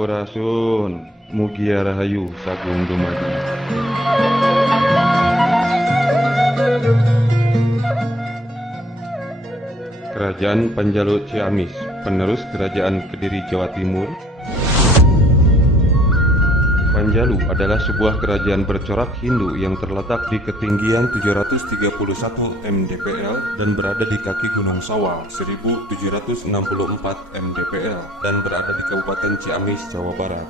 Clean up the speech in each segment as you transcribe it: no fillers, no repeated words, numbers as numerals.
Sampurasun, Mugia Rahayu Sagung Dumadi. Kerajaan Panjalu Ciamis, penerus Kerajaan Kediri Jawa Timur. Panjalu adalah sebuah kerajaan bercorak Hindu yang terletak di ketinggian 731 mdpl dan berada di kaki Gunung Sawal 1764 mdpl dan berada di Kabupaten Ciamis, Jawa Barat.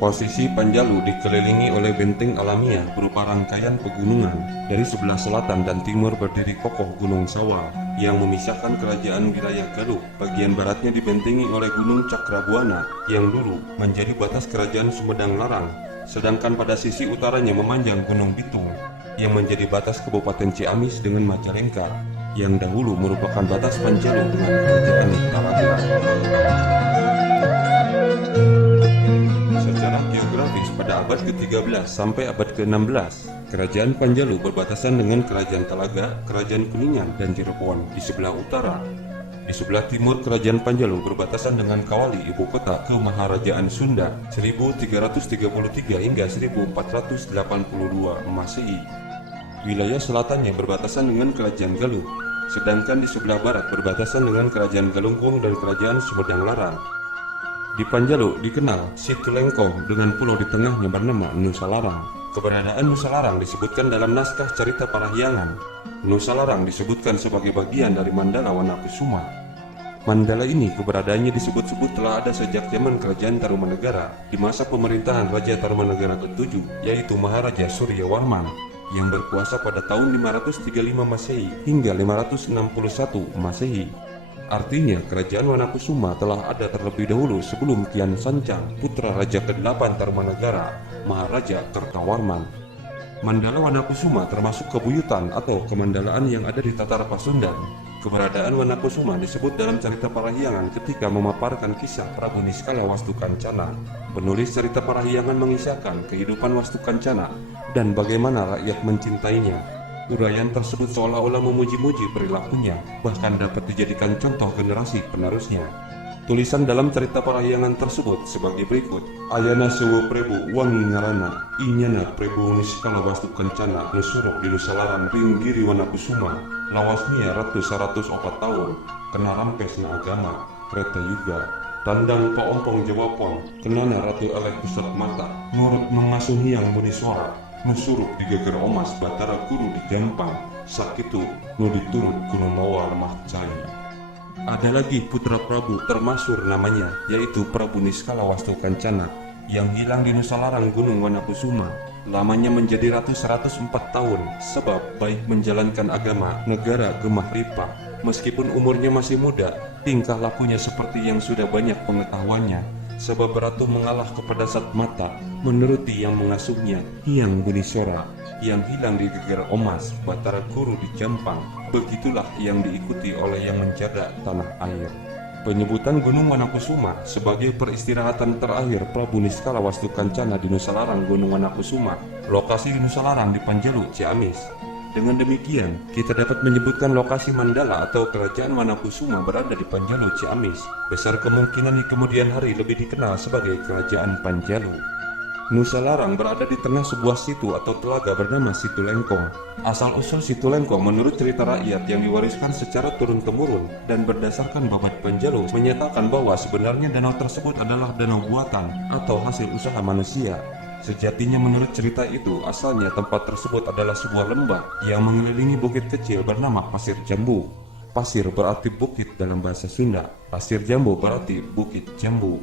Posisi Panjalu dikelilingi oleh benteng alamiah berupa rangkaian pegunungan. Dari sebelah selatan dan timur berdiri kokoh Gunung Sawal yang memisahkan kerajaan wilayah Galuh. Bagian baratnya dibentengi oleh Gunung Cakrabuana yang dulu menjadi batas kerajaan Sumedang Larang. Sedangkan pada sisi utaranya memanjang Gunung Bitung yang menjadi batas Kabupaten Ciamis dengan Majalengka yang dahulu merupakan batas Panjalu dengan kerajaan Talaga. Secara geografis pada abad ke-13 sampai abad ke-16, Kerajaan Panjalu berbatasan dengan Kerajaan Talaga, Kerajaan Kuningan, dan Cirebon di sebelah utara. Di sebelah timur Kerajaan Panjalu berbatasan dengan Kawali, ibu kota Kemaharajaan Sunda 1333 hingga 1482 Masehi. Wilayah selatannya berbatasan dengan Kerajaan Galuh, sedangkan di sebelah barat berbatasan dengan Kerajaan Galunggung dan Kerajaan Sumedang Larang. Di Panjalu dikenal Situlengkong dengan pulau di tengahnya bernama Nusa Larang. Keberadaan Nusa Larang disebutkan dalam naskah Carita Parahyangan. Nusa Larang disebutkan sebagai bagian dari Mandala Wanakusuma. Mandala ini keberadaannya disebut-sebut telah ada sejak zaman Kerajaan Tarumanegara di masa pemerintahan Raja Tarumanegara ke-7, yaitu Maharaja Suryawarman yang berkuasa pada tahun 535 Masehi hingga 561 Masehi. Artinya kerajaan Wanakusuma telah ada terlebih dahulu sebelum Kian Sancang, putra Raja ke-8 Tarumanegara, Maharaja Kertawarman. Mandala Wanakusuma termasuk kebuyutan atau kemandalaan yang ada di Tatar Pasundan. Keberadaan Wanakusuma disebut dalam Carita Parahyangan ketika memaparkan kisah Prabu Niskala Wastukancana. Penulis Carita Parahyangan mengisahkan kehidupan Wastukancana dan bagaimana rakyat mencintainya. Uraian tersebut seolah-olah memuji-muji perilakunya, bahkan dapat dijadikan contoh generasi penerusnya. Tulisan dalam Carita Parahyangan tersebut sebagai berikut. Ayana sewu Prebu wangi ngarana, inyana Prebu Niskala Wastukancana nusuruk di Nusa Larang ringgiri Wanakusuma, lawasnya ratus-ratus opat tahun, kena rampes na agama, kereta juga. Tandang paompong jawapon, kenana ratu elek pusat mata, nurut mengasuh yang muni suara, nusuruk digeger omas batara guru di Jampang, sakitu nu diturut gunung mawar mahcai. Ada lagi putra Prabu termasyhur namanya, yaitu Prabu Niskala Wastukancana yang hilang di Nusa Larang Gunung Wanakusuma. Lamanya menjadi ratus-ratus-4 tahun sebab baik menjalankan agama negara gemah ripah. Meskipun umurnya masih muda, tingkah lakunya seperti yang sudah banyak pengetahuannya. Sebab ratu mengalah kepada Satmata, menuruti yang mengasuhnya, Hyang Bunisora, yang hilang di geger omas, batara guru di Jampang. Begitulah yang diikuti oleh yang menjaga tanah air. Penyebutan Gunung Wanakusuma sebagai peristirahatan terakhir Prabu Niskala Wastukancana di Nusa Larang Gunung Wanakusuma, lokasi di Nusa Larang di Panjalu, Ciamis. Dengan demikian, kita dapat menyebutkan lokasi Mandala atau Kerajaan Wanakusuma berada di Panjalu, Ciamis. Besar kemungkinan di kemudian hari lebih dikenal sebagai Kerajaan Panjalu. Nusa Larang berada di tengah sebuah situ atau telaga bernama Situlengkong. Asal-usul Situlengkong menurut cerita rakyat yang diwariskan secara turun-temurun dan berdasarkan Babat Panjalu menyatakan bahwa sebenarnya danau tersebut adalah danau buatan atau hasil usaha manusia. Sejatinya menurut cerita itu, asalnya tempat tersebut adalah sebuah lembah yang mengelilingi bukit kecil bernama Pasir Jambu. Pasir berarti bukit dalam bahasa Sunda, Pasir Jambu berarti bukit jambu.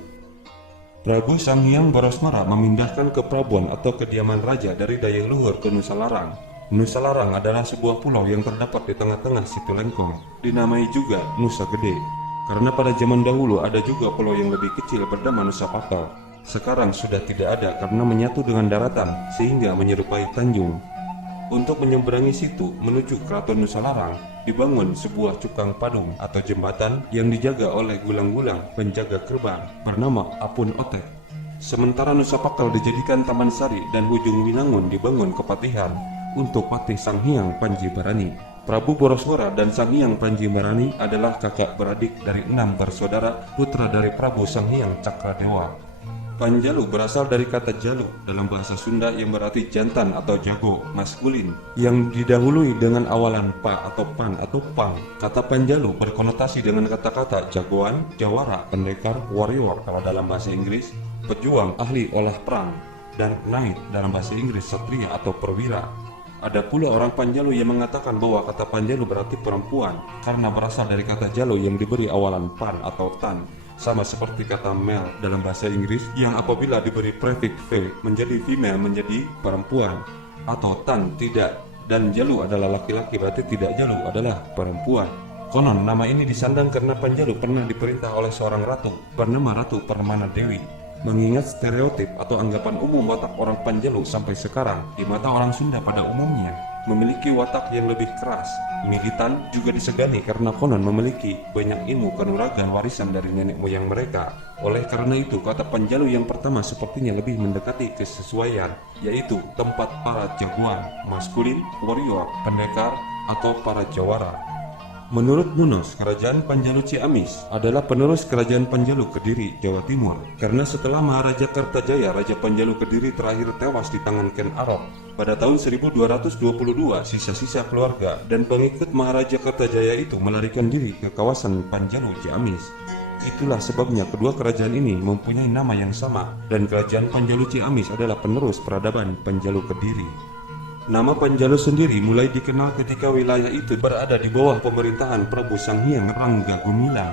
Prabu Sanghyang Barosmara memindahkan keprabuan atau kediaman raja dari Dayeuh Luhur ke Nusa Larang. Nusa Larang adalah sebuah pulau yang terdapat di tengah-tengah Situlengkong. Dinamai juga Nusa Gede, karena pada zaman dahulu ada juga pulau yang lebih kecil bernama Nusa Pakal. Sekarang sudah tidak ada karena menyatu dengan daratan sehingga menyerupai tanjung. Untuk menyeberangi situ menuju Keraton Nusa Larang dibangun sebuah cukang padung atau jembatan yang dijaga oleh gulang-gulang penjaga gerbang bernama Apun Otek. Sementara Nusa Pakal dijadikan taman sari dan Ujung Winangun dibangun kepatihan untuk Patih Sanghyang Panjibarani. Prabu Boroswara dan Sanghyang Panjibarani adalah kakak beradik dari 6 bersaudara putra dari Prabu Sanghyang Cakradewa. Panjalu berasal dari kata jalu dalam bahasa Sunda yang berarti jantan atau jago, maskulin, yang didahului dengan awalan pa atau pan atau pang. Kata Panjalu berkonotasi dengan kata-kata jagoan, jawara, pendekar, warrior kalau dalam bahasa Inggris, pejuang, ahli olah perang, dan knight dalam bahasa Inggris, satria atau perwira. Ada pula orang Panjalu yang mengatakan bahwa kata Panjalu berarti perempuan karena berasal dari kata jalu yang diberi awalan pan atau tan, sama seperti kata male dalam bahasa Inggris yang apabila diberi prefix fe menjadi female menjadi perempuan, atau tan tidak, dan jalu adalah laki-laki berarti tidak jalu adalah perempuan. Konon nama ini disandang karena Panjalu pernah diperintah oleh seorang ratu bernama Ratu Permana Dewi. Mengingat stereotip atau anggapan umum watak orang Panjalu sampai sekarang di mata orang Sunda pada umumnya memiliki watak yang lebih keras, militan, juga disegani karena konon memiliki banyak ilmu kanuragan warisan dari nenek moyang mereka. Oleh karena itu, kata Panjalu yang pertama sepertinya lebih mendekati kesesuaian, yaitu tempat para jagoan, maskulin, warrior, pendekar, atau para jawara. Menurut Munos, Kerajaan Panjalu Ciamis adalah penerus Kerajaan Panjalu Kediri, Jawa Timur. Karena setelah Maharaja Kertajaya, Raja Panjalu Kediri terakhir tewas di tangan Ken Arok pada tahun 1222, sisa-sisa keluarga dan pengikut Maharaja Kertajaya itu melarikan diri ke kawasan Panjalu Ciamis. Itulah sebabnya kedua kerajaan ini mempunyai nama yang sama, dan Kerajaan Panjalu Ciamis adalah penerus peradaban Panjalu Kediri. Nama Panjalu sendiri mulai dikenal ketika wilayah itu berada di bawah pemerintahan Prabu Sanghyang Rangga Gumilang.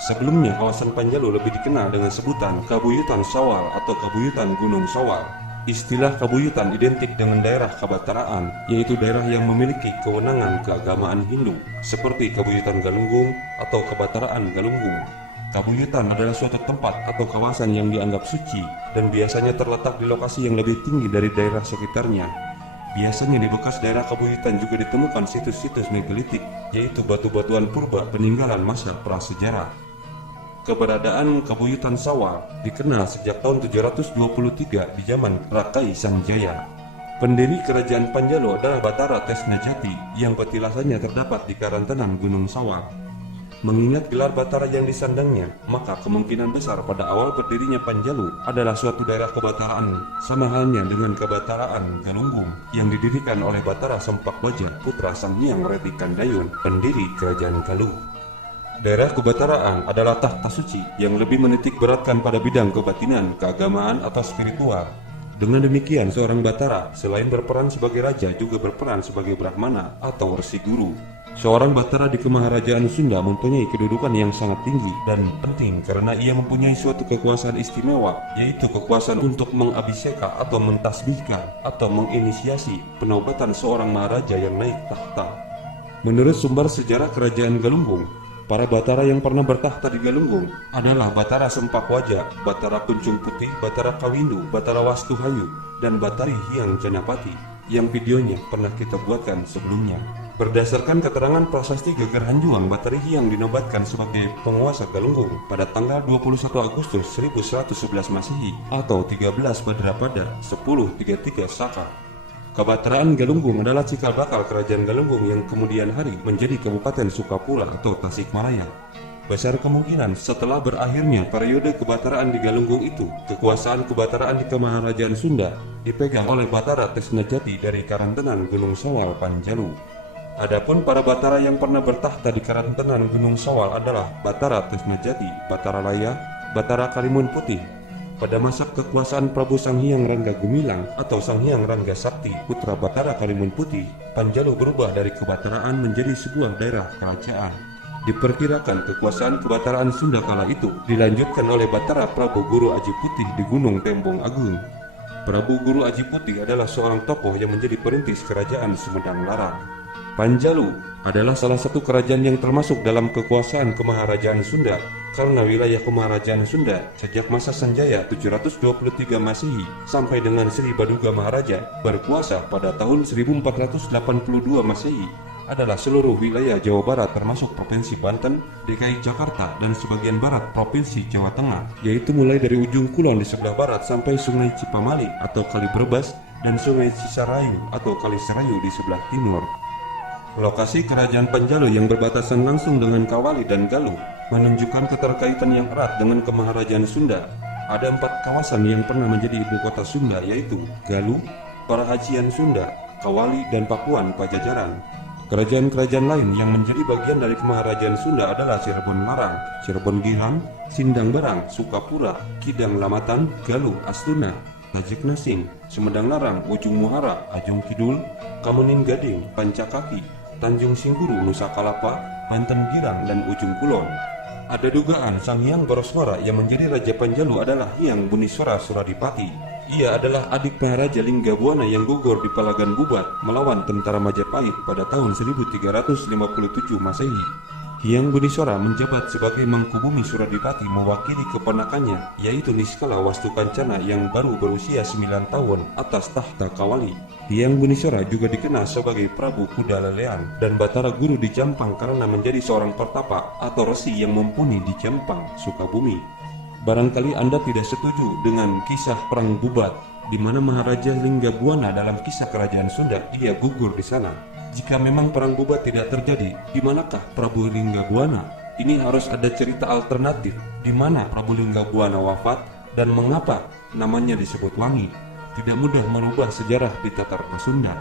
Sebelumnya kawasan Panjalu lebih dikenal dengan sebutan Kabuyutan Sawal atau Kabuyutan Gunung Sawal. Istilah Kabuyutan identik dengan daerah Kabataraan, yaitu daerah yang memiliki kewenangan keagamaan Hindu, seperti Kabuyutan Galunggung atau Kabataraan Galunggung. Kabuyutan adalah suatu tempat atau kawasan yang dianggap suci dan biasanya terletak di lokasi yang lebih tinggi dari daerah sekitarnya. Biasanya di bekas daerah Kabuyutan juga ditemukan situs-situs megalitik, yaitu batu-batuan purba peninggalan masa prasejarah. Keberadaan Kabuyutan Sawal dikenal sejak tahun 723 di zaman Rakai Sanjaya. Pendiri Kerajaan Panjalu adalah Batara Tesnajati yang petilasannya terdapat di Karantenan Gunung Sawal. Mengingat gelar Batara yang disandangnya, maka kemungkinan besar pada awal berdirinya Panjalu adalah suatu daerah kebataraan, sama halnya dengan Kebataraan Galunggung yang didirikan oleh Batara Sempakwaja, putra Sanghyang Reti Kandayun, pendiri Kerajaan Galuh. Daerah kebataraan adalah tahta suci yang lebih menitik beratkan pada bidang kebatinan, keagamaan, atau spiritual. Dengan demikian, seorang Batara selain berperan sebagai raja juga berperan sebagai Brahmana atau resi guru. Seorang Batara di Kemaharajaan Sunda mempunyai kedudukan yang sangat tinggi dan penting karena ia mempunyai suatu kekuasaan istimewa, yaitu kekuasaan untuk mengabiseka atau mentasbihkan atau menginisiasi penobatan seorang maharaja yang naik tahta. Menurut sumber sejarah Kerajaan Galunggung, para Batara yang pernah bertahta di Galunggung adalah Batara Sempakwaja, Batara Kuncung Putih, Batara Kawindu, Batara Wastuhayu, dan Batari Hyang Janapati yang videonya pernah kita buatkan sebelumnya. Berdasarkan keterangan prasasti Geger Hanjuang, Batari Hyang dinobatkan sebagai penguasa Galunggung pada tanggal 21 Agustus 1111 Masehi atau 13 Badrapada 1033 Saka. Kebataraan Galunggung adalah cikal bakal Kerajaan Galunggung yang kemudian hari menjadi Kabupaten Sukapura atau Tasikmalaya. Besar kemungkinan setelah berakhirnya periode kebataraan di Galunggung itu, kekuasaan kebataraan di Kemaharajaan Sunda dipegang oleh Batara Tesnajati dari Karantenan Gunung Sawal Panjalu. Adapun para Batara yang pernah bertahta di Karantenan Gunung Sawal adalah Batara Tesnajati, Batara Laya, Batara Karimun Putih. Pada masa kekuasaan Prabu Sanghyang Rangga Gumilang atau Sanghyang Rangga Sakti, putra Batara Karimun Putih, Panjalu berubah dari kebataraan menjadi sebuah daerah kerajaan. Diperkirakan kekuasaan kebataraan Sunda kala itu dilanjutkan oleh Batara Prabu Guru Aji Putih di Gunung Tembong Agung. Prabu Guru Aji Putih adalah seorang tokoh yang menjadi perintis kerajaan Sumedang Larang. Panjalu adalah salah satu kerajaan yang termasuk dalam kekuasaan Kemaharajaan Sunda karena wilayah Kemaharajaan Sunda sejak masa Sanjaya 723 Masehi sampai dengan Sri Baduga Maharaja berkuasa pada tahun 1482 Masehi adalah seluruh wilayah Jawa Barat termasuk Provinsi Banten, DKI Jakarta, dan sebagian barat Provinsi Jawa Tengah, yaitu mulai dari ujung kulon di sebelah barat sampai Sungai Cipamali atau Kali Brebes dan Sungai Cisarayu atau Kali Serayu di sebelah timur. Lokasi Kerajaan Panjalu yang berbatasan langsung dengan Kawali dan Galuh menunjukkan keterkaitan yang erat dengan Kemaharajaan Sunda. Ada 4 kawasan yang pernah menjadi ibu kota Sunda, yaitu Galuh, Parahajian Sunda, Kawali, dan Pakuan Pajajaran. Kerajaan-kerajaan lain yang menjadi bagian dari Kemaharajaan Sunda adalah Cirebon Larang, Cirebon Girang, Sindang Barang, Sukapura, Kidang Lamatan, Galuh, Astuna, Tajik Nasing, Sumedang Larang, Ujung Muhara, Ajung Kidul, Kamuning Gading, Pancakaki, Tanjung Singguru, Nusa Kalapa, Banten Girang, dan Ujung Kulon. Ada dugaan Sang Hyang Boroswara yang menjadi Raja Panjalu adalah Hyang Buniswara Suradipati. Ia adalah adik Maharaja Linggabuana yang gugur di Palagan Bubat melawan tentara Majapahit pada tahun 1357 Masehi. Hyang Buniswara menjabat sebagai Mangkubumi Suradipati mewakili keponakannya, yaitu Niskala Wastukancana yang baru berusia 9 tahun atas tahta Kawali. Hyang Buniswara juga dikenal sebagai Prabu Kuda Lelean dan Batara Guru di Jampang karena menjadi seorang pertapa atau resi yang mumpuni di Jampang, Sukabumi. Barangkali Anda tidak setuju dengan kisah Perang Bubat, di mana Maharaja Linggabuana dalam kisah kerajaan Sunda ia gugur di sana. Jika memang Perang Bubat tidak terjadi, di manakah Prabu Linggabuana? Ini harus ada cerita alternatif, di mana Prabu Linggabuana wafat dan mengapa namanya disebut Wangi. Tidak mudah merubah sejarah di Tatar Sunda.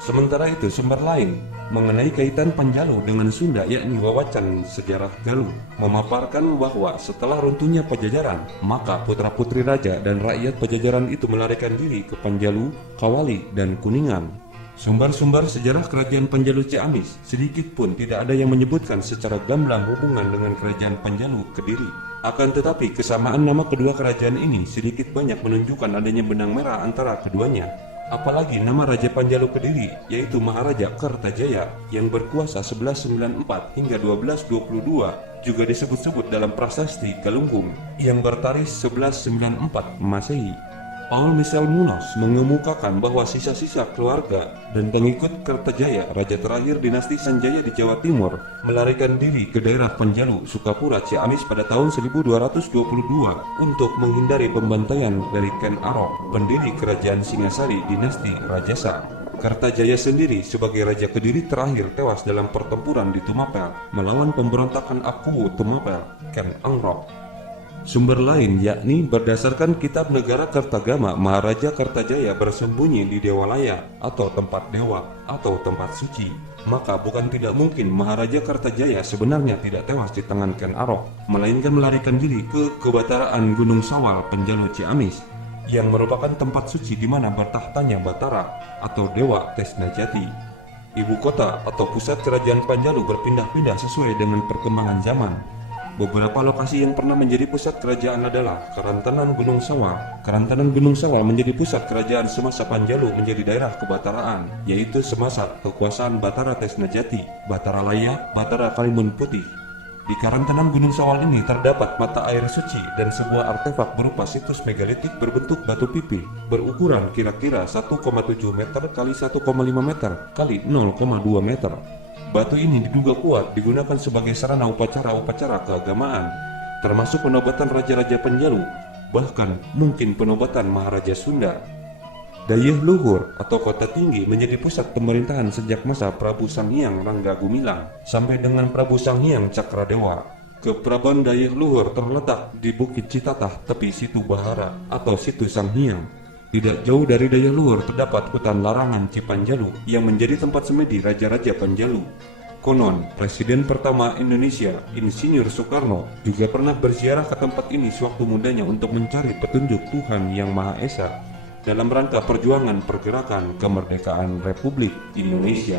Sementara itu, sumber lain mengenai kaitan Panjalu dengan Sunda, yakni Wawacan Sejarah Galuh, memaparkan bahwa setelah runtuhnya Pajajaran, maka putra-putri raja dan rakyat Pajajaran itu melarikan diri ke Panjalu, Kawali, dan Kuningan. Sumber-sumber sejarah kerajaan Panjalu Ciamis sedikit pun tidak ada yang menyebutkan secara gamblang hubungan dengan kerajaan Panjalu Kediri. Akan tetapi kesamaan nama kedua kerajaan ini sedikit banyak menunjukkan adanya benang merah antara keduanya. Apalagi nama Raja Panjalu Kediri, yaitu Maharaja Kertajaya yang berkuasa 1194 hingga 1222, juga disebut-sebut dalam prasasti Galunggung yang bertarikh 1194 Masehi. Paul Michel Munoz mengemukakan bahwa sisa-sisa keluarga dan pengikut Kertajaya, raja terakhir dinasti Sanjaya di Jawa Timur, melarikan diri ke daerah Panjalu, Sukapura, Ciamis pada tahun 1222 untuk menghindari pembantaian dari Ken Arok, pendiri kerajaan Singasari dinasti Rajasa. Kertajaya sendiri sebagai Raja Kediri terakhir tewas dalam pertempuran di Tumapel melawan pemberontakan Akuwu Tumapel, Ken Arok. Sumber lain yakni berdasarkan Kitab Negara Kertagama, Maharaja Kertajaya bersembunyi di Dewalaya atau tempat dewa atau tempat suci. Maka bukan tidak mungkin Maharaja Kertajaya sebenarnya tidak tewas di tangan Ken Arok, melainkan melarikan diri ke kebataraan Gunung Sawal, Panjalu Ciamis, yang merupakan tempat suci di mana bertahtanya Batara atau Dewa Tesnajati. Ibu kota atau pusat kerajaan Panjalu berpindah-pindah sesuai dengan perkembangan zaman. Beberapa lokasi yang pernah menjadi pusat kerajaan adalah Karantanan Gunung Sawal. Karantanan Gunung Sawal menjadi pusat kerajaan semasa Panjalu menjadi daerah kebataraan, yaitu semasa kekuasaan Batara Tesnajati, Batara Laya, Batara Kalimun Putih. Di Karantanan Gunung Sawal ini terdapat mata air suci dan sebuah artefak berupa situs megalitik berbentuk batu pipi berukuran kira-kira 1,7 meter kali 1,5 meter kali 0,2 meter. Batu ini diduga kuat digunakan sebagai sarana upacara-upacara keagamaan, termasuk penobatan raja-raja Panjalu, bahkan mungkin penobatan Maharaja Sunda. Dayeuh Luhur atau Kota Tinggi menjadi pusat pemerintahan sejak masa Prabu Sanghyang Rangga Gumilang sampai dengan Prabu Sanghyang Cakradewa. Kepraban Dayeuh Luhur terletak di Bukit Citatah, tepi Situ Bahara atau Situ Sanghyang. Tidak jauh dari Dayeuh Luhur terdapat hutan larangan Cipanjalu yang menjadi tempat semedi raja-raja Panjalu. Konon, Presiden pertama Indonesia, Insinyur Soekarno, juga pernah berziarah ke tempat ini sewaktu mudanya untuk mencari petunjuk Tuhan Yang Maha Esa dalam rangka perjuangan pergerakan kemerdekaan Republik Indonesia.